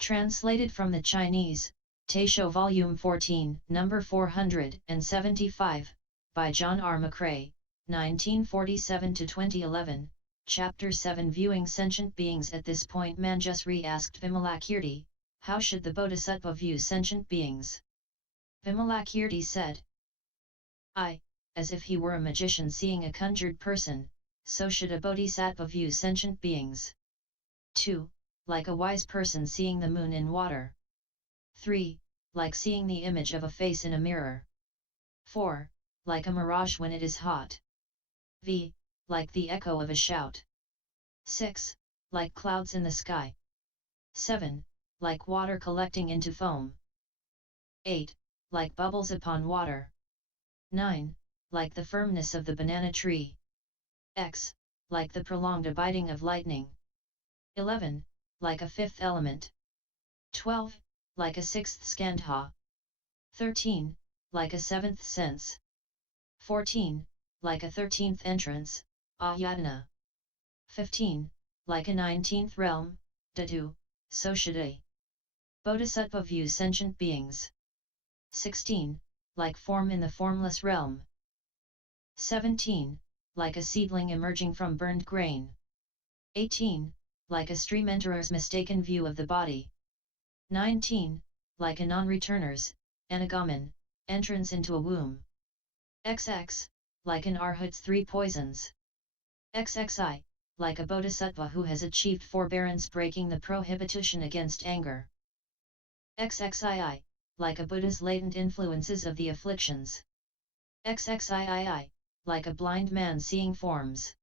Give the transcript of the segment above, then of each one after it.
Translated from the Chinese, Taisho Volume 14, Number 475, by John R. McRae, 1947–2011, Chapter 7 Viewing Sentient Beings. At this point Manjusri asked Vimalakirti, how should the bodhisattva view sentient beings? Vimalakirti said, as if he were a magician seeing a conjured person, so should a bodhisattva view sentient beings. 2. Like a wise person seeing the moon in water. 3. Like seeing the image of a face in a mirror. 4. Like a mirage when it is hot. V. Like the echo of a shout. 6. Like clouds in the sky. 7. Like water collecting into foam. 8. Like bubbles upon water. 9. Like the firmness of the banana tree. X. Like the prolonged abiding of lightning. 11. Like a fifth element. 12. Like a sixth skandha. 13. Like a seventh sense. 14. Like a 13th entrance, ayatana. 15. Like a 19th realm, dhatu, so should a bodhisattva view sentient beings. 16. Like form in the formless realm. 17. Like a seedling emerging from burned grain. 18. Like a stream enterer's mistaken view of the body. 19. Like a non-returner's, anagaman, entrance into a womb. XX. Like an arhat's 3 poisons. XXI. Like a bodhisattva who has achieved forbearance breaking the prohibition against anger. XXII. Like a Buddha's latent influences of the afflictions. XXIII. Like a blind man seeing forms.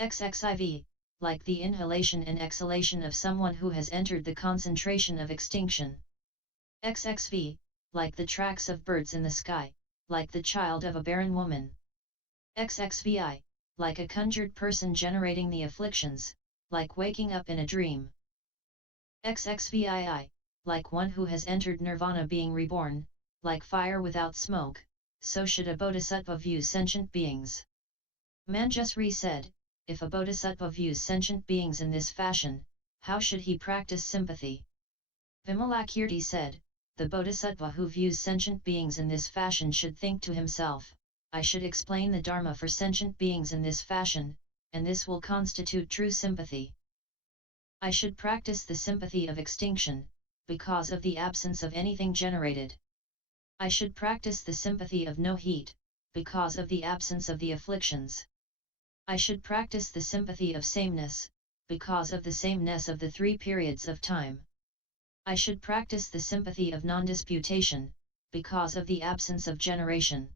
XXIV. Like the inhalation and exhalation of someone who has entered the concentration of extinction. XXV. Like the tracks of birds in the sky, like the child of a barren woman. XXVI. Like a conjured person generating the afflictions, like waking up in a dream. XXVII. Like one who has entered nirvana being reborn, like fire without smoke, so should a bodhisattva view sentient beings. Manjusri said, if a bodhisattva views sentient beings in this fashion, how should he practice sympathy? Vimalakirti said, the bodhisattva who views sentient beings in this fashion should think to himself, I should explain the Dharma for sentient beings in this fashion, and this will constitute true sympathy. I should practice the sympathy of extinction, because of the absence of anything generated. I should practice the sympathy of no heat, because of the absence of the afflictions. I should practice the sympathy of sameness, because of the sameness of the 3 periods of time. I should practice the sympathy of non-disputation, because of the absence of generation.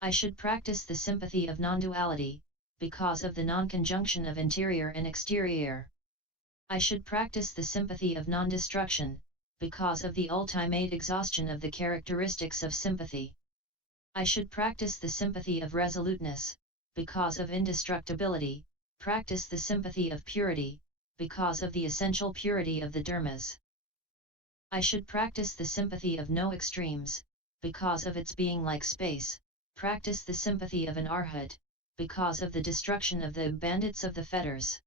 I should practice the sympathy of non-duality, because of the non-conjunction of interior and exterior. I should practice the sympathy of non-destruction, because of the ultimate exhaustion of the characteristics of sympathy. I should practice the sympathy of resoluteness, because of indestructibility, practice the sympathy of purity, because of the essential purity of the dharmas. I should practice the sympathy of no extremes, because of its being like space, practice the sympathy of an arhat, because of the destruction of the bandits of the fetters.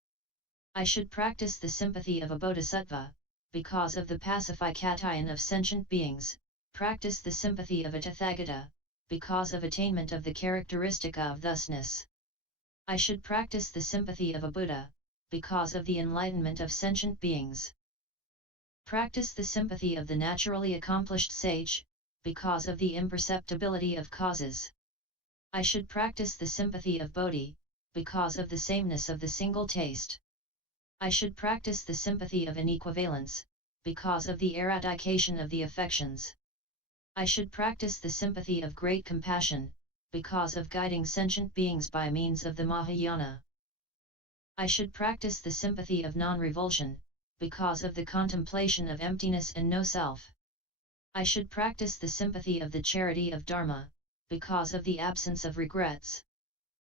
I should practice the sympathy of a bodhisattva, because of the pacification of sentient beings, practice the sympathy of a Tathagata, because of attainment of the characteristic of thusness. I should practice the sympathy of a Buddha, because of the enlightenment of sentient beings. Practice the sympathy of the naturally accomplished sage, because of the imperceptibility of causes. I should practice the sympathy of Bodhi, because of the sameness of the single taste. I should practice the sympathy of inequivalence, because of the eradication of the affections. I should practice the sympathy of great compassion, because of guiding sentient beings by means of the Mahayana. I should practice the sympathy of non-revulsion, because of the contemplation of emptiness and no self. I should practice the sympathy of the charity of Dharma, because of the absence of regrets.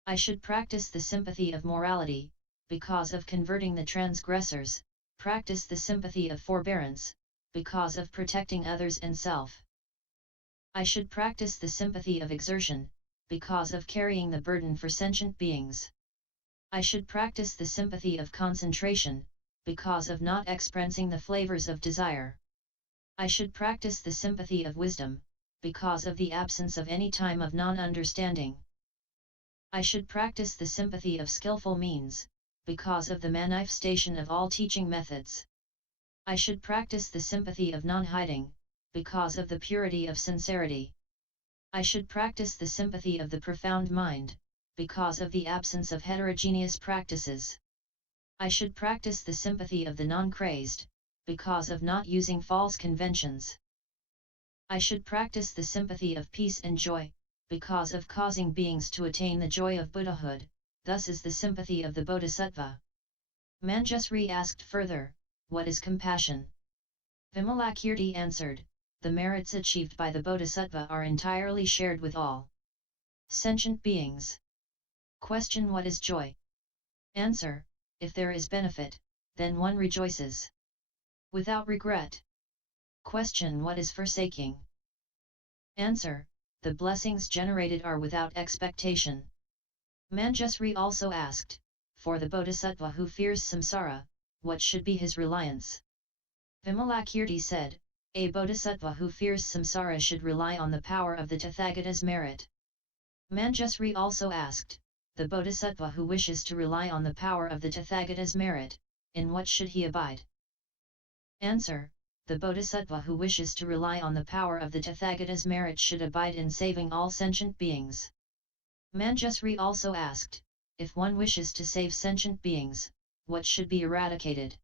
I should practice the sympathy of morality, because of converting the transgressors, practice the sympathy of forbearance, because of protecting others and self. I should practice the sympathy of exertion, because of carrying the burden for sentient beings. I should practice the sympathy of concentration, because of not experiencing the flavors of desire. I should practice the sympathy of wisdom, because of the absence of any time of non-understanding. I should practice the sympathy of skillful means, because of the manifestation of all teaching methods. I should practice the sympathy of non-hiding, because of the purity of sincerity. I should practice the sympathy of the profound mind, because of the absence of heterogeneous practices. I should practice the sympathy of the non-crazed, because of not using false conventions. I should practice the sympathy of peace and joy, because of causing beings to attain the joy of Buddhahood, thus is the sympathy of the bodhisattva. Manjusri asked further, what is compassion? Vimalakirti answered, the merits achieved by the bodhisattva are entirely shared with all sentient beings. Question: what is joy? Answer: if there is benefit, then one rejoices without regret. Question: what is forsaking? Answer: the blessings generated are without expectation. Manjusri also asked, for the bodhisattva who fears samsara, what should be his reliance? Vimalakirti said, a bodhisattva who fears samsara should rely on the power of the Tathagata's merit. Manjusri also asked, the bodhisattva who wishes to rely on the power of the Tathagata's merit, in what should he abide? Answer: the bodhisattva who wishes to rely on the power of the Tathagata's merit should abide in saving all sentient beings. Manjusri also asked, if one wishes to save sentient beings, what should be eradicated?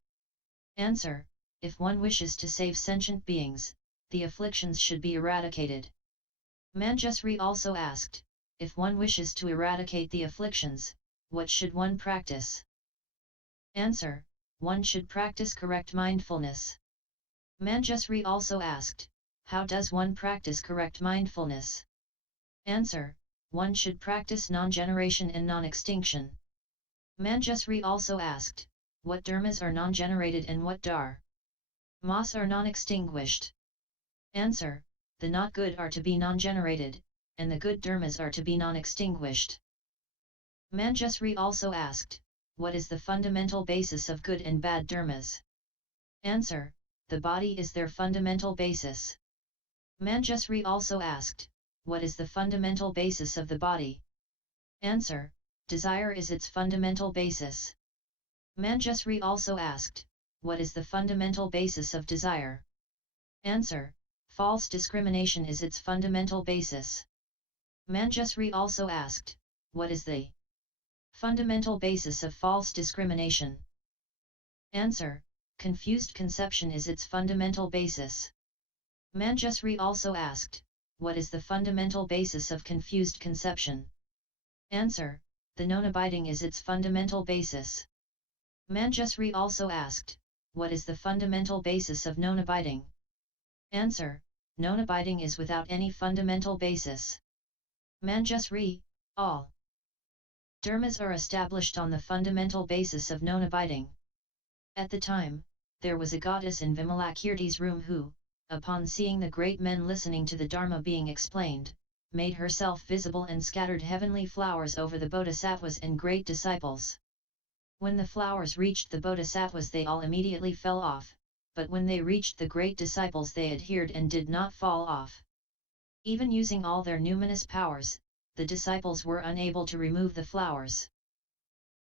Answer: if one wishes to save sentient beings, the afflictions should be eradicated. Manjusri also asked, if one wishes to eradicate the afflictions, what should one practice? Answer: one should practice correct mindfulness. Manjusri also asked, how does one practice correct mindfulness? Answer: one should practice non-generation and non-extinction. Manjusri also asked, what dharmas are non-generated and what dharmas are non-extinguished? Answer: the not good are to be non-generated, and the good dharmas are to be non-extinguished. Manjusri also asked, what is the fundamental basis of good and bad dharmas? Answer: the body is their fundamental basis. Manjusri also asked, what is the fundamental basis of the body? Answer: desire is its fundamental basis. Manjusri also asked, what is the fundamental basis of desire? Answer: false discrimination is its fundamental basis. Manjusri also asked, what is the fundamental basis of false discrimination? Answer: confused conception is its fundamental basis. Manjusri also asked, what is the fundamental basis of confused conception? Answer: the non-abiding is its fundamental basis. Manjusri also asked, what is the fundamental basis of non-abiding? Answer: non-abiding is without any fundamental basis. Manjusri: all dharmas are established on the fundamental basis of non-abiding. At the time, there was a goddess in Vimalakirti's room who, upon seeing the great men listening to the Dharma being explained, made herself visible and scattered heavenly flowers over the bodhisattvas and great disciples. When the flowers reached the bodhisattvas they all immediately fell off, but when they reached the great disciples they adhered and did not fall off. Even using all their numinous powers, the disciples were unable to remove the flowers.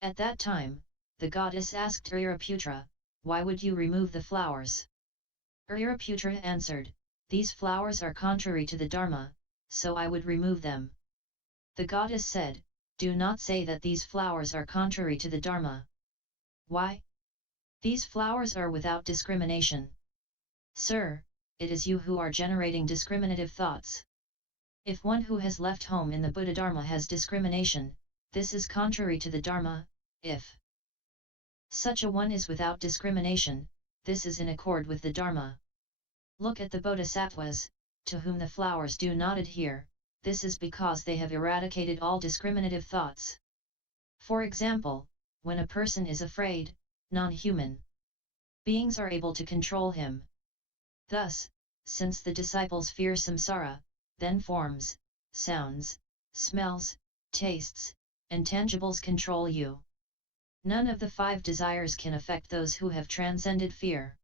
At that time, the goddess asked Uriputra, why would you remove the flowers? Uriputra answered, these flowers are contrary to the Dharma, so I would remove them. The goddess said, do not say that these flowers are contrary to the Dharma. Why? These flowers are without discrimination. Sir, it is you who are generating discriminative thoughts. If one who has left home in the Buddha Dharma has discrimination, this is contrary to the Dharma. If such a one is without discrimination, this is in accord with the Dharma. Look at the bodhisattvas, to whom the flowers do not adhere, this is because they have eradicated all discriminative thoughts. For example, when a person is afraid, non-human beings are able to control him. Thus, since the disciples fear samsara, then forms, sounds, smells, tastes, and tangibles control you. None of the 5 desires can affect those who have transcended fear.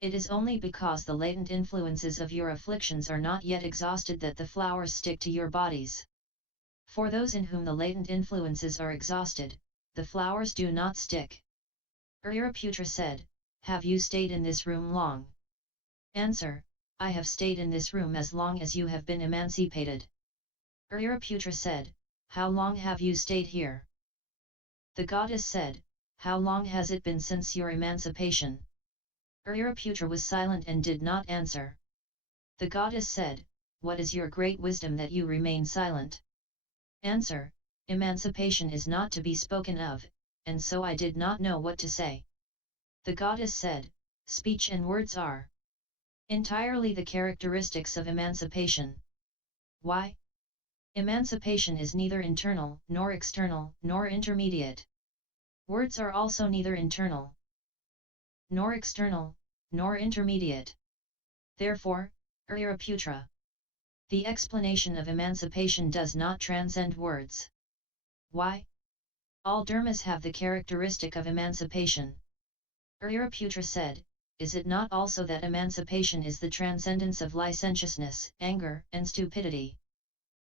It is only because the latent influences of your afflictions are not yet exhausted that the flowers stick to your bodies. For those in whom the latent influences are exhausted, the flowers do not stick. Uriraputra said, "Have you stayed in this room long?" Answer, "I have stayed in this room as long as you have been emancipated." Uriraputra said, "How long have you stayed here?" The goddess said, "How long has it been since your emancipation?" Uriraputra was silent and did not answer. The goddess said, "What is your great wisdom that you remain silent?" Answer, "Emancipation is not to be spoken of, and so I did not know what to say." The goddess said, "Speech and words are entirely the characteristics of emancipation. Why? Emancipation is neither internal, nor external, nor intermediate. Words are also neither internal, nor external, nor intermediate. Therefore, Uriraputra, the explanation of emancipation does not transcend words. Why? All dharmas have the characteristic of emancipation." Uriraputra said, "Is it not also that emancipation is the transcendence of licentiousness, anger, and stupidity?"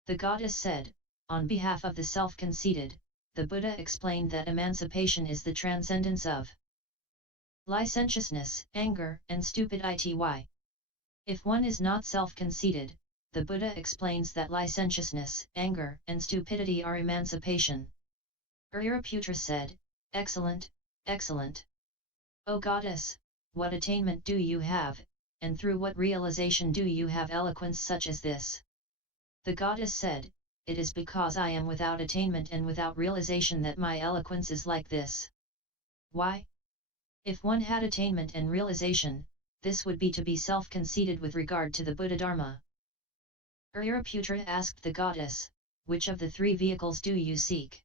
The goddess said, "On behalf of the self-conceited, the Buddha explained that emancipation is the transcendence of licentiousness, anger, and stupidity. If one is not self-conceited, the Buddha explains that licentiousness, anger, and stupidity are emancipation." Uriraputra said, "Excellent, excellent. O goddess, what attainment do you have, and through what realization do you have eloquence such as this?" The goddess said, "It is because I am without attainment and without realization that my eloquence is like this." Why? If one had attainment and realization, this would be to be self-conceited with regard to the Buddha Dharma. Uriraputra asked the goddess, "Which of the 3 vehicles do you seek?"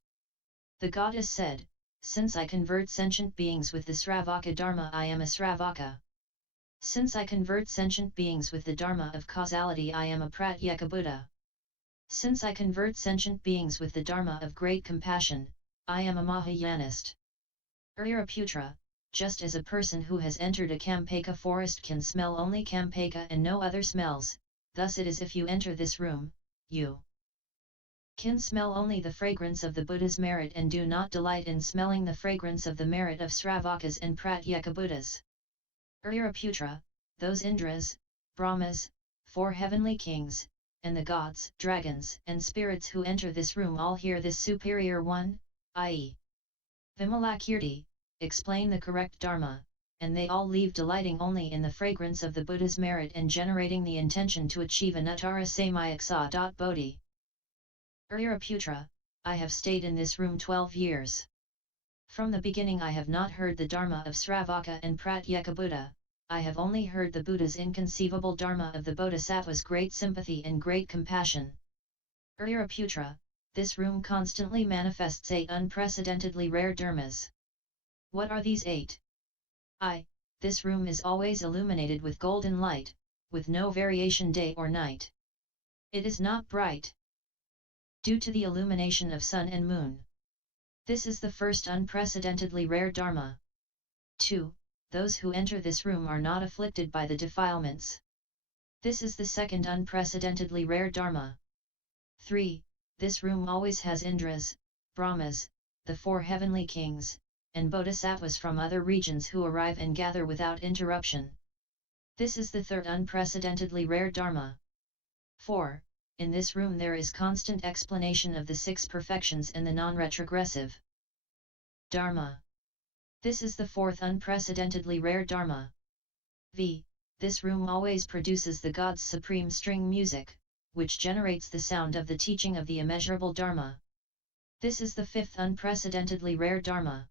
The goddess said, "Since I convert sentient beings with the Sravaka Dharma, I am a Sravaka. Since I convert sentient beings with the Dharma of causality, I am a Pratyeka Buddha. Since I convert sentient beings with the Dharma of great compassion, I am a Mahayanist." Uriraputra, just as a person who has entered a Campaka forest can smell only Campaka and no other smells, thus it is if you enter this room, you can smell only the fragrance of the Buddha's merit and do not delight in smelling the fragrance of the merit of Sravakas and Pratyeka Buddhas. Uriraputra, those Indras, Brahmas, 4 heavenly kings, and the gods, dragons, and spirits who enter this room all hear this superior one, i.e. Vimalakirti, explain the correct Dharma, and they all leave delighting only in the fragrance of the Buddha's merit and generating the intention to achieve Anuttara Samyaksa. Bodhi. Uriraputra, I have stayed in this room 12 years. From the beginning I have not heard the Dharma of Sravaka and Pratyeka Buddha, I have only heard the Buddha's inconceivable Dharma of the Bodhisattva's great sympathy and great compassion. Uriraputra, this room constantly manifests 8 unprecedentedly rare dharmas. What are these 8? This room is always illuminated with golden light, with no variation day or night. It is not bright, due to the illumination of sun and moon. This is the first unprecedentedly rare dharma. 2. Those who enter this room are not afflicted by the defilements. This is the second unprecedentedly rare dharma. 3. This room always has Indras, Brahmas, the 4 heavenly kings, and bodhisattvas from other regions who arrive and gather without interruption. This is the third unprecedentedly rare dharma. 4. In this room there is constant explanation of the 6 perfections and the non-retrogressive dharma. This is the fourth unprecedentedly rare dharma. This room always produces the God's supreme string music, which generates the sound of the teaching of the immeasurable dharma. This is the fifth unprecedentedly rare dharma.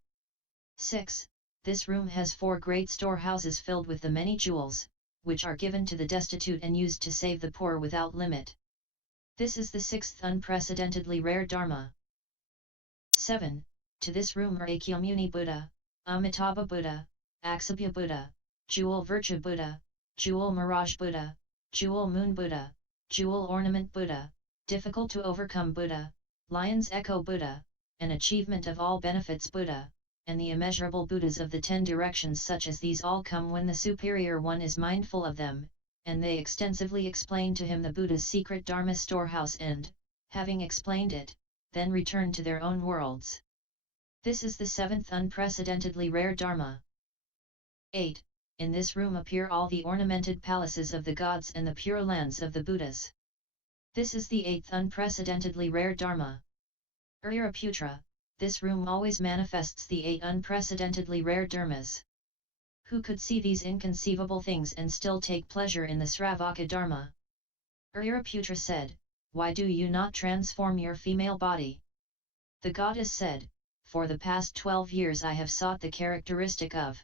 6. This room has 4 great storehouses filled with the many jewels, which are given to the destitute and used to save the poor without limit. This is the 6th unprecedentedly rare dharma. 7. To this room are Akyamuni Buddha, Amitabha Buddha, Aksabhya Buddha, Jewel Virtue Buddha, Jewel Mirage Buddha, Jewel Moon Buddha, Jewel Ornament Buddha, Difficult to Overcome Buddha, Lion's Echo Buddha, and achievement of all benefits Buddha, and the immeasurable Buddhas of the 10 directions, such as these all come when the superior one is mindful of them, and they extensively explain to him the Buddha's secret Dharma storehouse and, having explained it, then return to their own worlds. This is the 7th unprecedentedly rare Dharma. 8. In this room appear all the ornamented palaces of the gods and the pure lands of the Buddhas. This is the 8th unprecedentedly rare Dharma. Uriraputra, this room always manifests the 8 unprecedentedly rare dharmas. Who could see these inconceivable things and still take pleasure in the Sravaka Dharma? Uriraputra said, why do you not transform your female body? The goddess said, for the past 12 years I have sought the characteristic of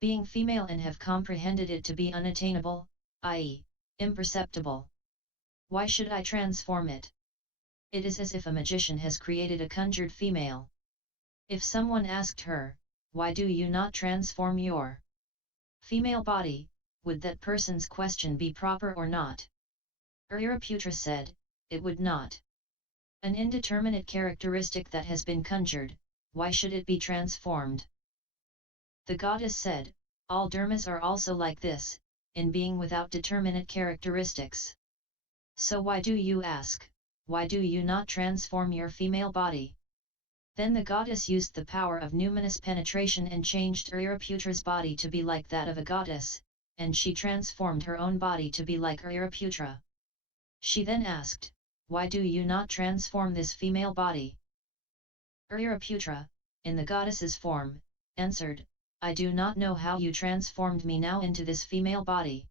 being female and have comprehended it to be unattainable, i.e., imperceptible. Why should I transform it? It is as if a magician has created a conjured female. If someone asked her, why do you not transform your female body, would that person's question be proper or not? Uriraputra said, it would not. An indeterminate characteristic that has been conjured, why should it be transformed? The goddess said, all dharmas are also like this, in being without determinate characteristics. So why do you ask, why do you not transform your female body? Then the goddess used the power of numinous penetration and changed Uriraputra's body to be like that of a goddess, and she transformed her own body to be like Uriraputra. She then asked, why do you not transform this female body? Uriraputra, in the goddess's form, answered, I do not know how you transformed me now into this female body.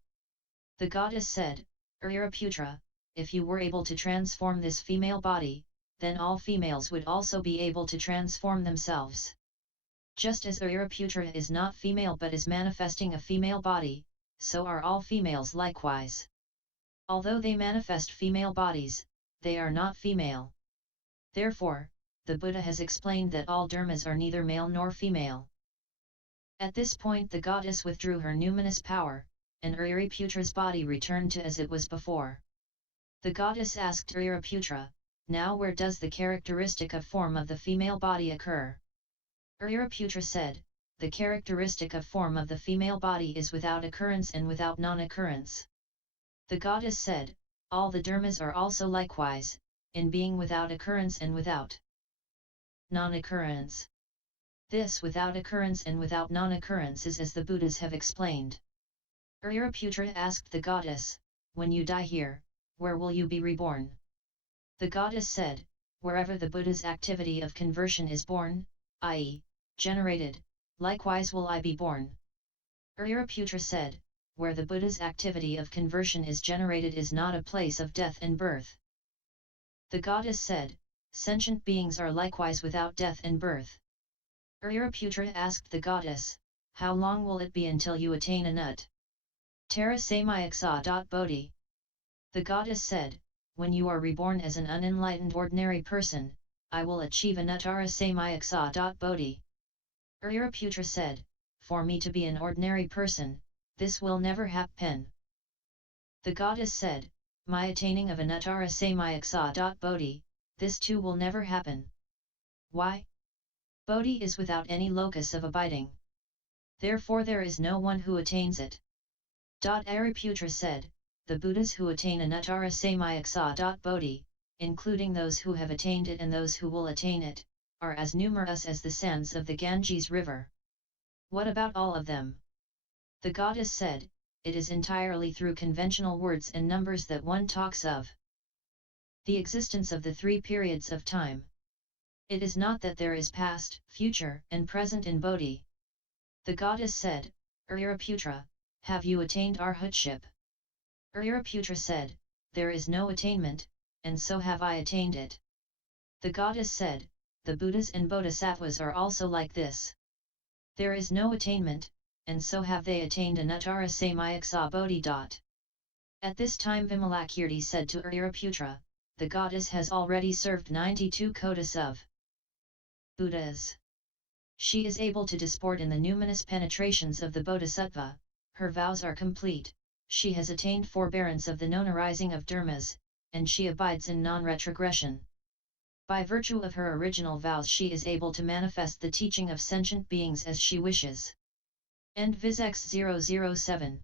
The goddess said, Uriraputra, if you were able to transform this female body, then all females would also be able to transform themselves. Just as Uriraputra is not female but is manifesting a female body, so are all females likewise. Although they manifest female bodies, they are not female. Therefore, the Buddha has explained that all dharmas are neither male nor female. At this point the goddess withdrew her numinous power, and Uriraputra's body returned to as it was before. The goddess asked Uriraputra, now where does the characteristic of form of the female body occur? Uriraputra said, the characteristic of form of the female body is without occurrence and without non-occurrence. The goddess said, all the dharmas are also likewise, in being without occurrence and without non-occurrence. This without occurrence and without non-occurrence is as the Buddhas have explained. Uriraputra asked the goddess, when you die here, where will you be reborn? The goddess said, wherever the Buddha's activity of conversion is born, i.e., generated, likewise will I be born. Uriraputra said, where the Buddha's activity of conversion is generated is not a place of death and birth. The goddess said, sentient beings are likewise without death and birth. Uriraputra asked the goddess, how long will it be until you attain Anut Tara Samayaksa. Bodhi? The goddess said, when you are reborn as an unenlightened ordinary person, I will achieve Anuttara Samayaksa. Bodhi. Uriraputra said, for me to be an ordinary person, this will never happen. The goddess said, my attaining of Anuttara Samayaksa. Bodhi, this too will never happen. Why? Bodhi is without any locus of abiding. Therefore there is no one who attains it. Uriraputra said, the Buddhas who attain Anuttara Samayaksa. Bodhi, including those who have attained it and those who will attain it, are as numerous as the sands of the Ganges river. What about all of them? The goddess said, it is entirely through conventional words and numbers that one talks of the existence of the 3 periods of time. It is not that there is past, future, and present in Bodhi. The goddess said, Uriraputra, have you attained arhatship? Uriraputra said, there is no attainment, and so have I attained it. The goddess said, the Buddhas and Bodhisattvas are also like this. There is no attainment, and so have they attained Anuttara Samayaksa. Bodhi. At this time Vimalakirti said to Uriraputra, the goddess has already served 92 kotas of Buddhas. She is able to disport in the numinous penetrations of the bodhisattva, her vows are complete, she has attained forbearance of the known arising of dharmas, and she abides in non-retrogression. By virtue of her original vows she is able to manifest the teaching of sentient beings as she wishes. End Viz X007